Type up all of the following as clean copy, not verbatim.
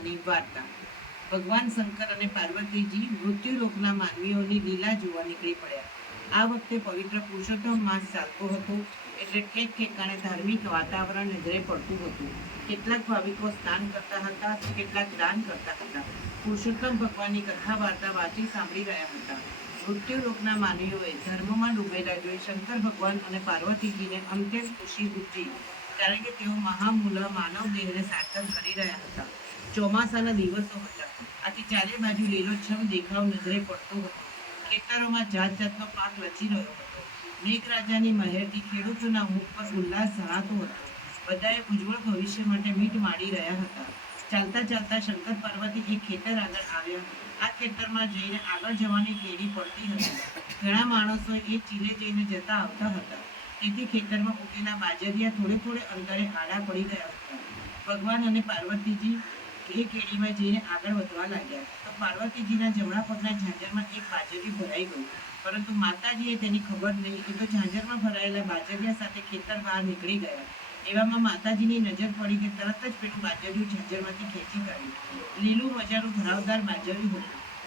પૂર્ણિમાની વાર્તા। ભગવાન શંકર અને પાર્વતીજી મૃત્યુલોકના માનવીઓની લીલા જોવા નીકળી પડ્યા। આ વખતે પવિત્ર પુરુષોત્તમ માસ ચાલતો હતો, એટલે ઠેક ઠેકાણે ધાર્મિક વાતાવરણ નજરે પડતું હતું। કેટલાક ભાવિકો સ્નાન કરતા હતા, તો કેટલાક દાન કરતા હતા। પુરુષોત્તમ ભગવાનની કથા વાર્તા વાંચી સાંભળી રહ્યા હતા। મૃત્યુલોકના માનવીઓએ ધર્મમાં ડૂબેલા જોઈ શંકર ભગવાન અને પાર્વતીજીને અત્યંત ખુશી ઉપજી, કારણ કે તેઓ મહામૂલા માનવ દેહને સાર્થક કરી રહ્યા હતા। ચોમાસાના દિવસો હતા, આથી ચારે બાજુ લીલોછમ દેખાવ નજરે પડતો હતો। ખેતરોમાં જાત જાતનો પાક લચી રહ્યો હતો। મેઘરાજાની મહેરથી ખેડૂતોના મુખ પર ઉલ્લાસ જણાતો હતો। બધાએ ઉજ્જવળ ભવિષ્ય માટે મીટ માંડી રહ્યા હતા। ચાલતા ચાલતા શંકર પાર્વતી એક ખેતર આગળ આવ્યા। આ ખેતરમાં જઈને આગળ જવાની કેડી પડતી હતી। ઘણા માણસો એ ચીલે જઈને જતા આવતા હતા, તેથી ખેતરમાં ઉગેલા બાજરિયા થોડે થોડે અંતરે આડા પડી ગયા હતા। ભગવાન અને પાર્વતીજી એ કેડીમાં જઈને આગળ વધવા લાગ્યા, તો પાર્વતીજીના જમણા પગના ઝાંઝરમાં એક બાજરી ભરાઈ ગયું, પરંતુ માતાજીએ તેની ખબર નહીં, એ તો ઝાંઝરમાં ભરાયેલા બાજરિયા સાથે ખેતર બહાર નીકળી ગયા। એવામાં માતાજીની નજર પડી કે તરત જ પેલું બાજરિયું ઝાંઝરમાંથી ખેંચી કાઢ્યું। લીલું મજાનું ભરાવદાર બાજરિયું હતું,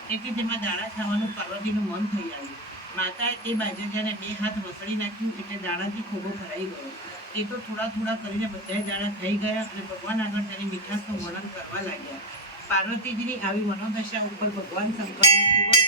તેથી તેમાં દાણા ખાવાનું પાર્વતીનું મન થઈ આવ્યું। માતાએ તે બાજરિયાને બે હાથ મસળી નાખ્યું, એટલે દાણાથી ખોબો ભરાઈ ગયો। તે તો થોડા થોડા કરીને બધાય દાણા ખાઈ ગયા અને ભગવાન આગળ તેની મીઠાશનું વર્ણન કરવા લાગ્યા। પાર્વતીજીની આવી મનોદશા ઉપર ભગવાન શંકરને ખૂબ જ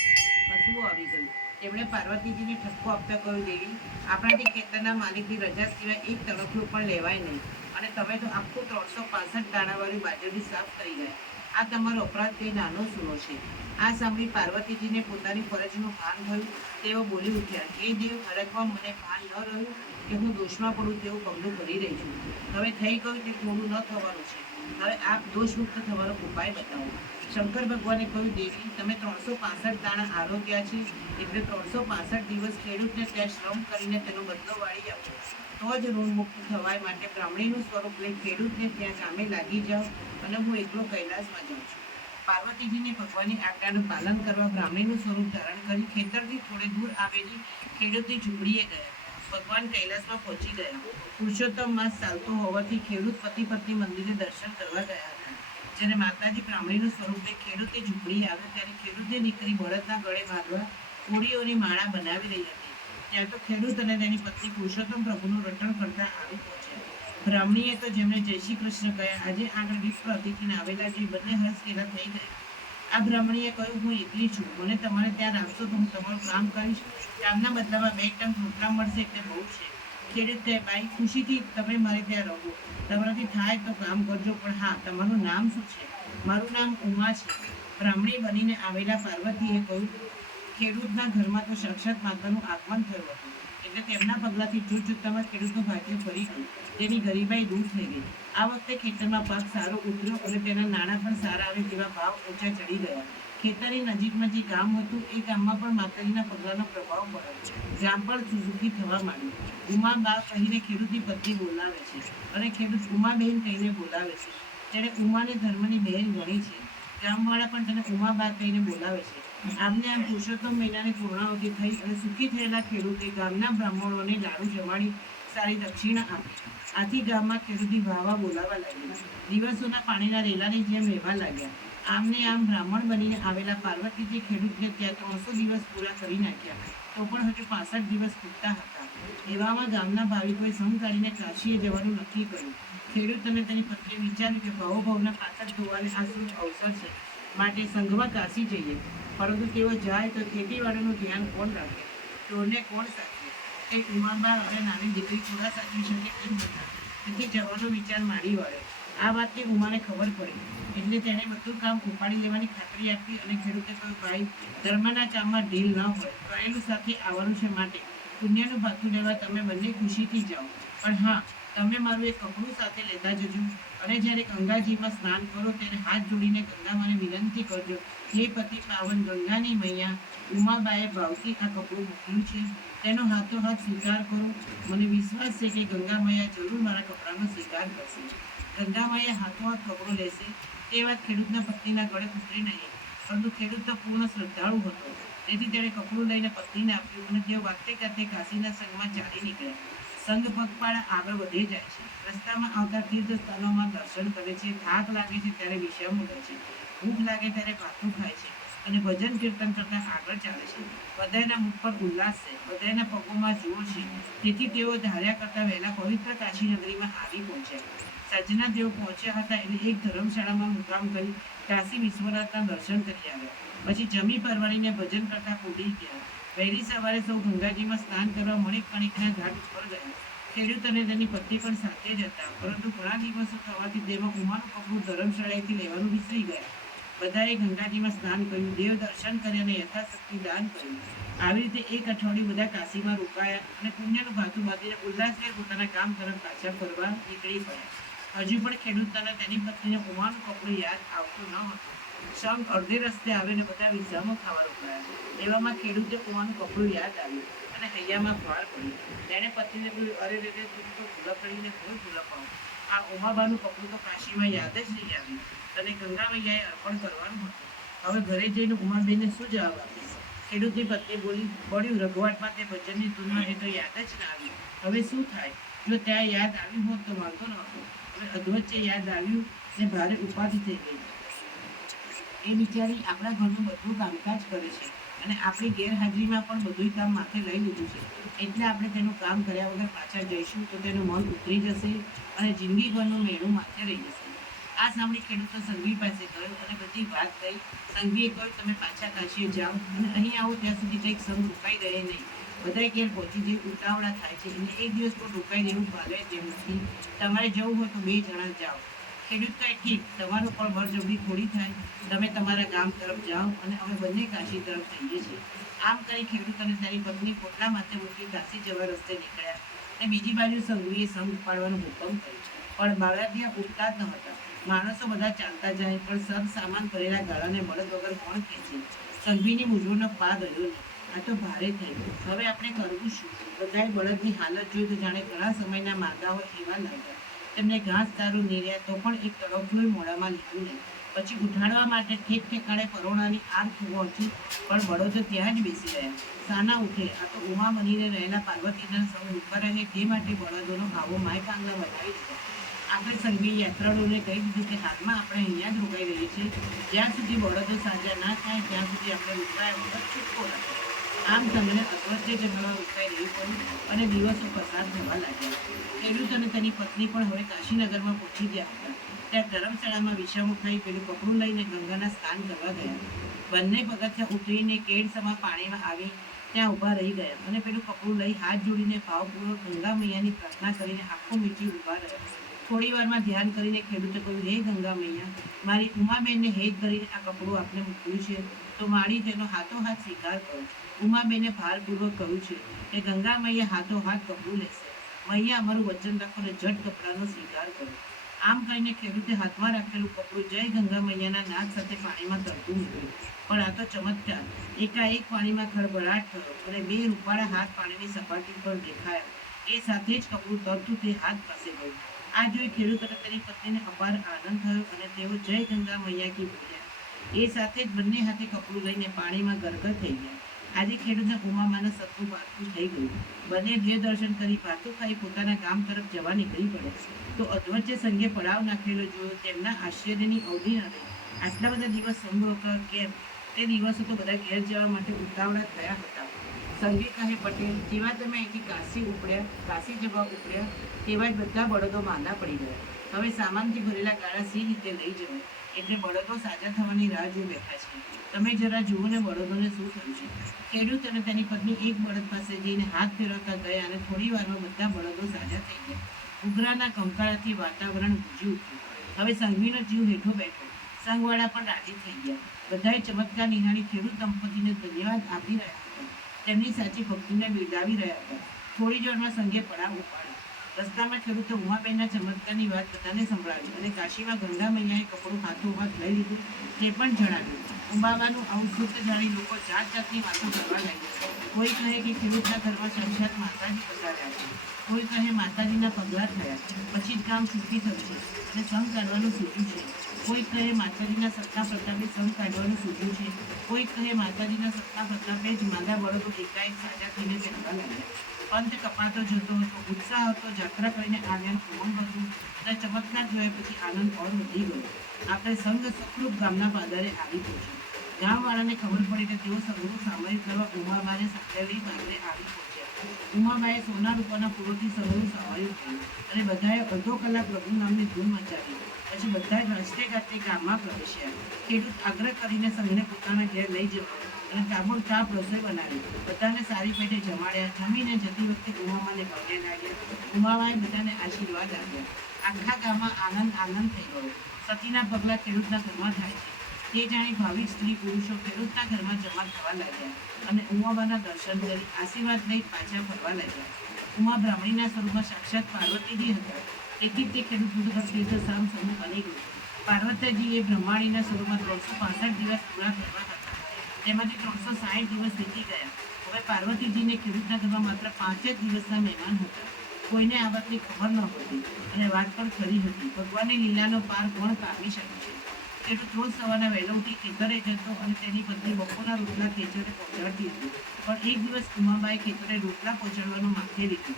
હસવું આવી ગયું। તેમણે પાર્વતીજીને ઠપકો આપતા કહ્યું, દેવી, આપણાથી ખેતરના માલિકની રજા સિવાય એક તણખલું પણ લેવાય નહીં, અને તમે તો આખું 365 દાણાવાળી બાજરી સાફ કરી ગયા। આ તમારો અપરાધ કંઈ નાનો સૂનો છે। આ સાંભળી પાર્વતીજીને પોતાની ફરજનું ભાન થયું। તેઓ બોલી ઉઠ્યા, હે દેવ, હરખમાં મને ભાન ન રહ્યું કે હું દોષમાં પડું તેવું પગલું કરી રહી છું। હવે થઈ ગયું તે થોડું ન થવાનું છે। હવે આપ દોષમુક્ત થવાનો ઉપાય બતાવો। શંકર ભગવાને કહ્યું, દેવી, તમે 365 દાણા આરોગ્યા છે, એટલે 365 દિવસ ખેડૂતને ત્યાં શ્રમ કરીને તેનો બદલો વાળી આપો, તો જ ઋણ મુક્ત થવાય માટે બ્રાહ્મણીનું સ્વરૂપ લઈ ખેડૂતને ત્યાં કામે લાગી જાઓ, અને હું એકલો કૈલાસમાં જાઉં છું। પાર્વતીજીને ભગવાનની આજ્ઞાનું પાલન કરવા બ્રાહ્મણીનું સ્વરૂપ ધારણ કરી ખેતરથી થોડે દૂર આવેલી ખેડૂતની ઝૂંપડીએ ગયા। ભગવાન કૈલાસમાં પહોંચી ગયા। પુરુષોત્તમ માસ ચાલતો હોવાથી ખેડૂત પતિ પત્ની મંદિરે દર્શન કરવા ગયા હતા। જ્યારે માતાજી બ્રાહ્મણીનું સ્વરૂપ લઈ ખેડૂતની ઝૂંપડીએ આવ્યા, ત્યારે ખેડૂતની દીકરી બળદના ગળે બાંધવા કોળીઓની માળા બનાવી રહી હતી। ત્યાં તો ખેડૂત અને તેની પત્ની પુરુષોત્તમ પ્રભુનું રટણ કરતા આવી પહોંચ્યા। બ્રાહ્મણીએ તો જેમને જય શ્રી કૃષ્ણ કહ્યા, આજે આગળ વિશ્વ અતિથિને આવેલા જે બંને હર્ષકેલા થઈ ગયા। આ બ્રાહ્મણીએ કહ્યું, હું એકલી છું, મને તમારે ત્યાં રાખશો તો હું તમારું કામ કરીશ। કામના બદલામાં 2 ટંક રોટલા મળશે, એટલે બહુ છે। ખેડૂત કહે, બાઈ, ખુશીથી તમે મારે ત્યાં રહો, તમારાથી થાય તો કામ કરજો, પણ હા, તમારું નામ શું છે? મારું નામ ઉમા છે। બ્રાહ્મણી બનીને આવેલા પાર્વતીએ કહ્યું, ખેડૂતના ઘરમાં તો સાક્ષાત માતાનું આગમન થયું હતું, એટલે તેમના પગલાથી જોતજોતામાં ખેડૂતનું ભાગ્ય ફરી ગયું, તેની ગરીબાઈ દૂર થઈ ગઈ। આ વખતે ખેતરમાં પાક સારો ઉતર્યો અને તેના નાણાં પણ સારા આવે તેવા ભાવ ઊંચા ચડી ગયા। ખેતરની નજીકમાં જે ગામ હતું, એ ગામમાં પણ માતાજીના પગલાનો પ્રભાવ પડ્યો। ગામ પણ સુખી થવા માંડ્યું। ઉમાબા કહીને ખેડૂતની પત્ની બોલાવે છે, અને ખેડૂત ઉમાબેન કહીને બોલાવે છે। તેણે ઉમાને ધર્મની બહેન ગણી છે। ગામવાળા પણ તેને ઉમાબા કહીને બોલાવે છે। આમને આમ પુરુષોત્તમ મહિનાની પૂર્ણાહુતિ થઈ અને સુખી થયેલા ખેડૂતે ગામના બ્રાહ્મણોને લાડુ જમાડી સારી દક્ષિણા આપી। આથી ગામમાં ખેડૂતી વાહવા બોલાવા લાગી। દિવસોના પાણીના રેલાની જેમ વહેવા લાગ્યા। આમને આમ બ્રાહ્મણ બનીને આવેલા પાર્વતીજી ખેડૂતને ત્યાં 300 દિવસ પૂરા કરી નાખ્યા, તો પણ હજુ 65 દિવસ ખૂટતા હતા। એવામાં ગામના ભાવિકોએ સંઘ કાઢીને કાશીએ જવાનું નક્કી કર્યું। ખેડૂત અને તેની પત્નીએ વિચાર્યું કે ભવભવના પાછળ ધોવાને આ શુભ અવસર છે, માટે સંઘમાં કાશી જઈએ, પરંતુ તેઓ જાય તો ખેતીવાડીનું ધ્યાન કોણ રાખે, ઢોરને કોણ સાચવે? તે ઉમાબા અને નાની દીકરી થોડા સાચવી શકે તેમ હતા, તેથી જવાનો વિચાર માંડી વાળ્યો। આ વાતની ઉમાને ખબર પડી, એટલે તેણે બધું કામ ઉપાડી લેવાની ખાતરી આપી અને ખેડૂતે કહ્યું, ભાઈ, ધર્મના કામમાં ઢીલ ન હોય, કરેલું સાથે આવવાનું છે, માટે પુણ્યનું ભાથું લેવા તમે બંને ખુશીથી જાઓ, પણ હા, તમે મારું એક કપડું સાથે લેતા જજો, અને જ્યારે ગંગાજીમાં સ્નાન કરો ત્યારે હાથ જોડીને ગંગામાને વિનંતી કરજો, હે પતિ પાવન ગંગાની મૈયા, ઉમાબાએ ભાવથી આ કપડું મોકલ્યું છે, તેનો હાથોહાથ સ્વીકાર કરો। મને વિશ્વાસ છે કે ગંગા મૈયા જરૂર મારા કપડાનો સ્વીકાર કરશે। ગંગા મૈયા હાથોહાથ કપડો લેશે, તે વાત ખેડૂતના પત્નીના ગળે ઉતરી નહીં, પરંતુ ખેડૂત તો પૂર્ણ શ્રદ્ધાળુ હતો, તેથી તેણે કપડું લઈને પત્નીને આપ્યું, અને તેઓ વાગતે ગાતે કાશીના સંઘમાં ચાલી નીકળ્યા। સંઘ પગપાળા આગળ વધે જાય છે. રસ્તામાં આવતા તીર્થ સ્થાનોમાં દર્શન કરે છે. થાક લાગે છે ત્યારે વિશ્રામ લે છે. ભૂખ લાગે ત્યારે ભાતું ખાય છે અને ભજન કીર્તન કરતા આગળ ચાલે છે. બધાના મુખ પર ઉલ્લાસ છે, બધાના પગોમાં જોર છે. તેથી તેઓ ધાર્યા કરતા વહેલા પવિત્ર કાશી નગરીમાં આવી પહોંચ્યા. સાંજના તેઓ પહોંચ્યા હતા એટલે એક ધર્મશાળામાં મુકામ કરી કાશી વિશ્વનાથના દર્શન કરી આવ્યા. પછી જમી પરવારીને ભજન કરતા કૂદી ગયા. વહેલી સવારે સૌ ગંગાજીમાં સ્નાન કરવા મણિક મણિકના ઘાટ ઉપર ગયા. ખેડૂત અને તેની પત્ની પણ સાથે જ હતા, પરંતુ ઘણા દિવસો થવાથી તેમાં ઉમાનું કપડું ધર્મશાળાએથી લેવાનું વિસરી ગયા. બધાએ ગંગાજીમાં સ્નાન કર્યું, દેવ દર્શન કર્યા અને યથાશક્તિ દાન કર્યું. આવી રીતે એક અઠવાડિયું બધા કાશીમાં રોકાયા અને પુણ્યનું ભાતું બાંધીને ઉલ્લાસભેર પોતાના કામ તરફ પાછા ફરવા નીકળી પડ્યા. હજુ પણ ખેડૂત અને તેની પત્નીને ઉમાનું કપડું યાદ આવતું ન હતું. સંઘ અડધે રસ્તે આવીને બધા વિશ્રામો ખાવા રોકાયા. એવામાં ખેડૂતે ઉમાનું કપડું યાદ આવ્યું અને હૈયામાં ફાળ પડ્યું. તેણે પત્નીને કહ્યું, અરે રે રે, તું તો ભૂલકડીને કોઈ ભૂલકણું. આ ઉમાબાનું કપડું તો કાશીમાં યાદ જ નહીં આવ્યું. તને ગંગા મૈયાએ અર્પણ કરવાનું હતું. હવે ઘરે જઈને ઉમાબેનને શું જવાબ આપીશ? ખેડૂતની પત્ની બોલી, પડ્યું રઘવાટમાં તે ભજનની ધૂનમાં એ તો યાદ જ ના આવ્યું. હવે શું થાય? જો ત્યાં યાદ આવ્યું હોત તો વાંધો નહોતો. હવે અધવચ્ચે યાદ આવ્યું ને ભારે ઉપાધિ થઈ ગઈ. એ બિચારી આપણા ઘરનું બધું કામકાજ કરે છે અને આપણી ગેરહાજરીમાં પણ બધું કામ માથે લઈ લીધું છે. એટલે આપણે તેનું કામ કર્યા વગર પાછા જઈશું તો તેનું મન ઉતરી જશે અને જિંદગીભરનું મેળું માથે રહી જશે. આ સાંભળી ખેડૂતો સંઘવી પાસે ગયો અને બધી વાત કહી. સંઘવીએ કહ્યું, તમે પાછા કાશીએ જાઓ અને અહીં આવો ત્યાં સુધી કંઈક સંઘ રોકાઈ રહે નહીં. બધા ઘેર પહોંચી જઈ ઉતાવળા થાય છે એટલે એક દિવસ પણ રોકાઈ દેવું ભારે તેમ નથી. તમારે જવું હોય તો 2 જણા જાઓ. ખેડૂત કહે, ઠીક, તમારું પણ બળજબરી થોડી થાય. તમે તમારા ગામ તરફ જાઓ અને અમે બંને કાશી તરફ જઈએ છીએ. આમ કરી ખેડૂત અને તેની પત્ની પોટલા માથે મૂકી કાશી જવા રસ્તે નીકળ્યા. અને બીજી બાજુ સંઘવીએ સંઘ ઉપાડવાનો હુકમ કર્યો. પણ બાળકિયા ઉઠતા જ ન હતા. માણસો બધા ચાલતા જાય, પણ સર સામાન ભરેલા ગાળાને બળદ વગર કોણ ખેંચે? સંઘવીની મૂંઝવણનો પાર રહ્યો નહીં. આ તો ભારે થઈ ગયું. હવે આપણે કરવું શું? બધાએ બળદની હાલત જોઈ તો જાણે ઘણા સમયના માંદા હોય એવા લાગ્યા. તેમને ઘાસ દારૂ નીર્યા તો પણ એક તડકલું મોઢામાં લીધું નહીં. પછી ઉઠાડવા માટે ઠેક ઠેકાણે પરોણાની આગ પહોંચી, પણ બળદો ત્યાં જ બેસી રહ્યા. સાના ઉઠે? આ તો ઉમા બનીને રહેલા પાર્વતીના સૌ ઉપર રહે તે માટે બળદોનો આવો માય કાંગલા બનાવી દીધો. આપણે સંઘવી યાત્રાળુઓને કહી દીધું કે હાલમાં આપણે અહીંયા જ રોકાઈ રહીએ છીએ. જ્યાં સુધી બળદો સાજા ના થાય ત્યાં સુધી આપણે રોકાયા વગર છૂટકો નથી. આમ તમને અધવચ્ચે જમવા રોકાઈ રહેવું પડ્યું અને દિવસો પસાર થવા લાગ્યા. ખેડૂત અને તેની પત્ની પણ હવે કાશીનગરમાં પહોંચી ગયા હતા. ત્યાં ધર્મશાળામાં વિશ્રામ થઈ પેલું કપડું લઈને ગંગાના સ્નાન કરવા ગયા. બંને પગથિયાં ઉતરીને કેડસમાં પાણીમાં આવી ત્યાં ઊભા રહી ગયા અને પેલું કપડું લઈ હાથ જોડીને ભાવપૂર્વક ગંગા મૈયાની પ્રાર્થના કરીને આંખો મીચી ઊભા રહ્યા. થોડી વારમાં ધ્યાન કરીને ખેડૂતે કહ્યું, હે ગંગા મૈયા, મારી ઉમાબેનને હેત કરીને આ કપડું આપને મૂક્યું છે તો મારી તેનો હાથોહાથ સ્વીકાર કરો. ઉમાબેને ભારપૂર્વક કહ્યું છે કે ગંગા મૈયા હાથોહાથ કપડું લેશે. મૈયા અમારું વચન રાખો અને જટ કપડાનો સ્વીકાર કરો. આમ કહીને ખેડૂતે હાથમાં રાખેલું કપડું જય ગંગા મૈયાના નાદ સાથે પાણીમાં તરતું મૂક્યું. પણ આ તો ચમત્કાર! એકાએક પાણીમાં ખળભળાટ થયો અને 2 રૂપાળા હાથ પાણીની સપાટી પર દેખાયા. એ સાથે જ કપડું તરતું તે હાથ પાસે ગયું. આ જોઈ ખેડૂત અને તેની પત્નીને અપાર આનંદ થયો અને તેઓ જય ગંગા મૈયા કી બોલ્યા. એ સાથે જ બંને હાથે કપડું લઈને પાણીમાં ગરગર થઈ ગયા. આજે ખેડૂતને ઉમામાના સપનું પાકું થઈ ગયું. બંને દેવ દર્શન કરી ભાતું ખાઈ પોતાના ગામ તરફ જવા નીકળી પડ્યા. તો અધવચ્ચે સંઘે પડાવ નાખેલો જોયો. તેમના આશ્ચર્યની અવધિ ન રહી. આટલા બધા દિવસ સંઘ રોકાયો કેમ? તે દિવસો તો બધા ઘેર જવા માટે ઉતાવળા થયા હતા. સંઘે કહે, પટેલ, જેવા તમે અહીંથી કાશી જવા ઉપડ્યા તેવા જ બધા બળદો માંદા પડી ગયા. હવે સામાનથી ભરેલા ગાળા સી રીતે લઈ જવાય? એટલે બળદો સાજા થવાની રાહ જોઈ બેઠા છે. તમે જરા જુઓ ને બળદોને શું થયું છે. ખેડૂત અને તેની પત્ની એક બળદ પાસે જઈને હાથ ફેરવતા ગયા અને થોડી વારમાં બધા બળદો સાજા થઈ ગયા. ઉઘરાના કંકાળાથી વાતાવરણ ગુંજી ઉઠ્યું. હવે સંઘવીનો જીવ હેઠો બેઠો. સંઘવાળા પણ રાજી થઈ ગયા. બધાએ ચમત્કાર નિહાળી ખેડૂત દંપતીને ધન્યવાદ આપી રહ્યા હતા. તેમની સાચી ભક્તિને બિરદાવી રહ્યા હતા. થોડી જ વારમાં સંઘે પડાવ ઉપાડ્યો. રસ્તામાં ખેડૂતે ઉમાબેનના ચમત્કારની વાત બધાને સંભળાવી અને કાશીમાં ગંગા મૈયાએ કપડું હાથોહાથ લઈ લીધું તે પણ જણાવ્યું. ઉમાબાનું આવું સૂત્ર જાણી લોકો જાત જાતની વાતો કરવા લાગ્યા. કોઈ કહે કે ખેડૂતના ઘરમાં સાક્ષાત માતાજી પધાર્યા છે. કોઈ કહે માતાજીના પગલાં થયા પછી જ કામ છૂટી થયું છે અને સંઘ કાઢવાનું સૂચ્યું છે. કોઈ કહે માતાજીના સત્તા પ્રતાપે સંઘ કાઢવાનું સૂચ્યું છે. કોઈ કહે માતાજીના સત્તા પ્રતાપે જ માંદા બળદો એકાએક સાજા થઈને ચાલવા લાગ્યા. પંથ કપાતો જતો હતો, ઉત્સાહ હતો, જાત્રા કરીને આનંદ ઉમંગ હતું અને ચમત્કાર જોયા પછી આનંદ ઓર વધી ગયો. આપણે સંઘ સખરૂપ ગામના પાદરે આવી પહોંચ્યા. ગામવાળાને ખબર પડી કે તેઓ સઘળું સામયિક કરવા ઉમાબાને સાથે લઈ પાદરે આવી પહોંચ્યા. ઉમાબાએ સોના રૂપાના ફૂલોથી સઘળું સવાર્યું થયું અને બધાએ અડધો કલાક પ્રભુ નામની ધૂન મચાવી. પછી બધા જ વાજતે ગાજતે ગામમાં પ્રવેશ્યા. ખેડૂત આગ્રહ કરીને સંઘને પોતાના ઘેર લઈ જવા અને તાબોળતાબ રસોઈ બનાવી. બધાને સારી પેટે જમાડ્યા. જમીને જતી વખતે ઉમામાને પગે લાગ્યા. ઉમામાએ બધાને આશીર્વાદ આપ્યા. આખા ગામમાં આનંદ થઈ ગયો. સતીના પગલા ખેડૂતના ઘરમાં થાય છે તે જાણી ભાવિક સ્ત્રી પુરુષો ખેડૂતના ઘરમાં જમા થવા લાગ્યા અને ઉમાબાના દર્શન કરી આશીર્વાદ લઈ પાછા ફરવા લાગ્યા. ઉમા બ્રાહ્મણીના સ્વરૂપમાં સાક્ષાત પાર્વતીજી હતા. તેથી તે ખેડૂત તીર્થ સામ સમૂહ બની ગયું. પાર્વતીજી એ બ્રહ્માણીના સ્વરૂપમાં 365 દિવસ પૂરા કરવા હતા. તેમાંથી 360 દિવસ વીતી ગયા. હવે પાર્વતીજીને ખેડૂતના ઘરમાં માત્ર 5 જ દિવસના મહેમાન હતા. કોઈને આ વાતની ખબર ન હતી અને વાત પણ ખરી હતી. ભગવાનની લીલાનો પાર કોણ પામી શકે છે? ખેડૂત રોજ સવારના વહેલો ઉઠી ખેતરે જતો અને તેની પત્ની બપોરના રોટલા ખેતરે પહોંચાડતી હતી. પણ એક દિવસ ઉમાબાએ ખેતરે રોટલા પહોંચાડવાનું માથે લીધું.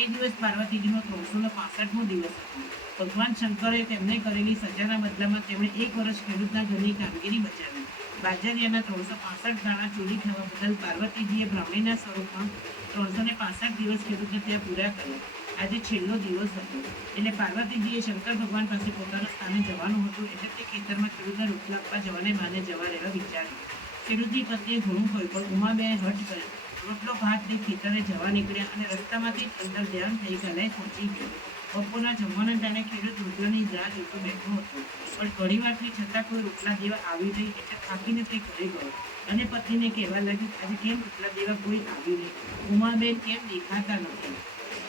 એ દિવસ પાર્વતીજીનો 365મો દિવસ હતો. ભગવાન શંકરે તેમને કરેલી સજાના બદલામાં તેમણે 1 વર્ષ ખેડૂતના ઘરની કામગીરી બચાવી. બાજરિયાના 365 દાણા ચોરી થવા બદલ પાર્વતીજીએ બ્રાહ્મણીના સ્વરૂપમાં 365 દિવસ ખેડૂતને ત્યાં પૂરા કર્યા. આજે છેલ્લો દિવસ હતો એટલે પાર્વતીજીએ શંકર ભગવાન પાસે પોતાના સ્થાને જવાનું હતું એટલે તે ખેતરમાં ખેડૂતને રોટલા આપવા જવાને માને જવા રહેવા વિચાર્યું. ખેડૂતની પત્નીએ ઘણું કહ્યું પણ ઉમાબેએ હઠ કર્યો. રોટલો ભાત લઈ ખેતરે જવા નીકળ્યા અને રસ્તામાંથી જ અંદર ધ્યાન થઈ ગલે પહોંચી ગયો. બપોરના જમવાના ટાણે ખેડૂત રોટલાની રાહ જોતો બેઠો હતો પણ ઘણી વારથી છતાં કોઈ રોટલા દેવા આવી નહીં એટલે થાકીને તે ઘરે ગયો અને પત્નીને કહેવા લાગ્યું, આજે કેમ રોટલા દેવા કોઈ આવ્યું નહીં? ઉમાબેન કેમ દેખાતા નથી?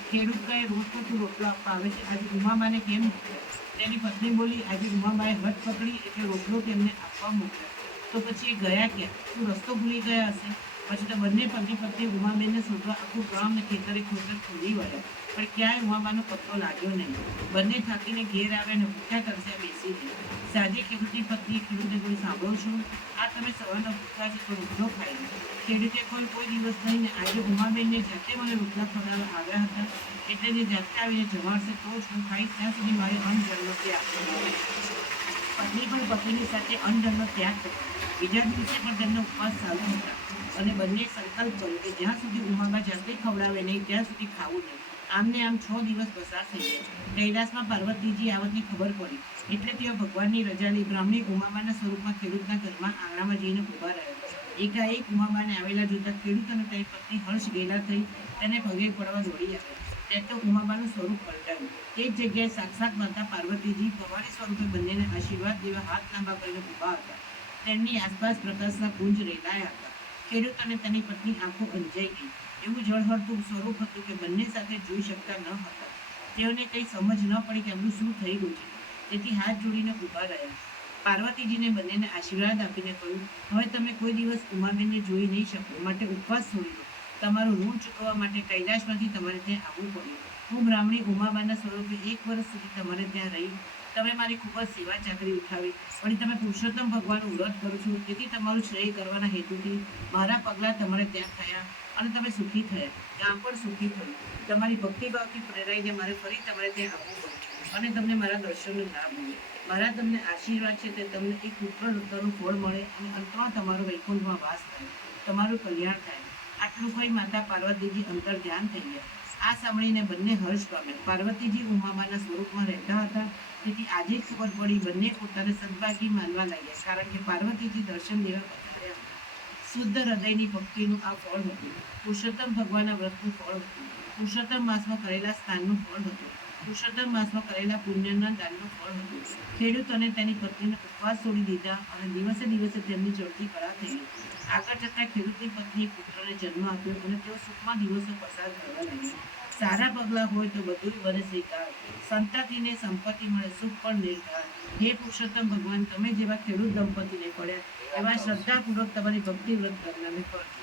ખેડૂત કહે, રોજ તો તું રોટલો આપવા આવે છે, આજે ઉમાબાને કેમ મોકલ્યા? તેની પત્ની બોલી, આજે ઉમાબાએ હઠ પકડી એટલે રોટલો તેમને આપવા મોકલ્યા. તો પછી એ ગયા ક્યાં? તું રસ્તો ભૂલી ગયા હશે. પછી તો બંને પતિ પત્ની ઉમાબેનને શોધવા આખું ગામ ને ખેતરે ખોદી વળ્યા પણ ક્યાંય ઉમાબાનો પત્તો લાગ્યો નહીં. બંને થાકીને ઘેર આવ્યા અને ભૂખ્યા તરસ્યા બેસી ગયા. સાંજે ખેડૂતની પત્નીએ ખેડૂતને કોઈ સાંભળો છો? આ તમે સવારના ભૂખ્યા છો તો રોટલો ખાઈ લો. ખેડૂતે કોઈ દિવસ નહીં ને આજે ઉમાબેનને જાતે મને રોટલા ખવડાવવા આવ્યા હતા એટલે જે જાતે આવીને જમાડશે તો જ હું ખાઈશ. ત્યાં સુધી મારે અન્નજળનો ત્યાગ કરવો. પત્ની પણ પતિની સાથે અન્નજળનો ત્યાગ કર્યો. બીજા દિવસે પણ તેમનો ઉપવાસ ચાલુ હતા અને બંને સંકલ્પ કર્યો કે જ્યાં સુધી ઉમાબા જાતે ખવડાવે નહીં ત્યાં સુધી ખાવું નહીં. આમને આમ 6 દિવસ પસાર થઈ ગયા. કૈલાસમાં પાર્વતીજી આવતની ખબર પડી એટલે તેઓ ભગવાનની રજા લઈ બ્રાહ્મણી ઉમાબાના સ્વરૂપમાં ખેડૂતના ઘરમાં આંગણામાં જઈને ઊભા રહ્યા. એકાએક ઉમાબાને આવેલા જોતા ખેડૂત અને તેની પત્ની હર્ષ ગેલા થઈ તેને પગે પડવા દોડી આવ્યા. તે તો ઉમાબાનું સ્વરૂપ પલટાયું. તે જ જગ્યાએ સાક્ષાત માતા પાર્વતીજી ભવાની સ્વરૂપે બંનેને આશીર્વાદ દેવા હાથ લાંબા કરીને ઊભા હતા. તેમની આસપાસ પ્રકાશના પુંજ રેલાયા હતા. ખેડૂત અને તેની પત્ની આંખો અંજાઈ ગઈ. એવું જળહળતું સ્વરૂપ હતું કે બંને સાથે જોઈ શકતા ન હતા. તેઓને કંઈ સમજ ન પડી કે એમનું શું થઈ ગયું છે. તેથી હાથ જોડીને ઊભા રહ્યા. પાર્વતીજીને બંનેને આશીર્વાદ આપીને કહ્યું, હવે તમે કોઈ દિવસ ઉમાબેનને જોઈ નહીં શકો માટે ઉપવાસ છોડી દો. તમારું ઋણ ચૂકવવા માટે કૈલાસમાંથી તમારે ત્યાં આવવું પડ્યું. હું બ્રાહ્મણી ઉમાબાના સ્વરૂપે 1 વર્ષ સુધી તમારે ત્યાં રહી. તમે મારી ખૂબ જ સેવા ચાકરી ઉઠાવી. વળી તમે પુરુષોત્તમ ભગવાનનું વ્રત કરો છો તેથી તમારું શ્રેય કરવાના હેતુથી મારા પગલાં તમારે ત્યાં થયા અને તમે સુખી થયા. ગામ પણ સુખી થયું. તમારી ભક્તિભાવથી પ્રેરાઈને મારે ફરી તમારે ત્યાં આવવું પડ્યું અને તમને મારા દર્શનનો લાભ મળ્યો. મારા તમને આશીર્વાદ છે તે તમને એક પુત્ર રત્નનું ફળ મળે અને અંતમાં તમારો વૈકુંઠમાં વાસ થાય, તમારું કલ્યાણ થાય. આટલું કહી માતા પાર્વતીજી અંતર ધ્યાન થઈ ગયા. આ સાંભળીને બંને હર્ષ પામ્યા. પાર્વતીજી ઉમાબાના સ્વરૂપમાં રહેતા હતા તેથી આજે જ ખબર પડી. બંને પોતાને સદભાગી માનવા લાગ્યા કારણ કે પાર્વતીજી દર્શન દેવા પધાર્યા હતા. શુદ્ધ હૃદયની ભક્તિનું આ ફળ હતું. પુરુષોત્તમ ભગવાનના વ્રતનું ફળ હતું. પુરુષોત્તમ માસમાં કરેલા સ્નાનનું ફળ હતું. પુરુષોત્તમ માસમાં કરેલા પુણ્યના દાનનું ફળ હતું. ખેડૂત અને તેની પત્નીને ઉપવાસ છોડી દીધા અને દિવસે દિવસે તેમની ચડતી કળા થઈ ગઈ. આગળ જતાં ખેડૂતની પત્નીએ પુત્રને જન્મ આપ્યો અને તેઓ સુખમાં દિવસો પસાર કરવા લાગ્યા. સારા પગલાં હોય તો બધું બને સ્વીકાર. સંતતિને સંપત્તિ મળે, સુખ પણ નિર્ધાર. હે પુરુષોત્તમ ભગવાન, તમે જેવા ખેડૂત દંપતીને પડ્યા એવા શ્રદ્ધાપૂર્વક તમારી ભક્તિ વ્રત કરનારને પડજો.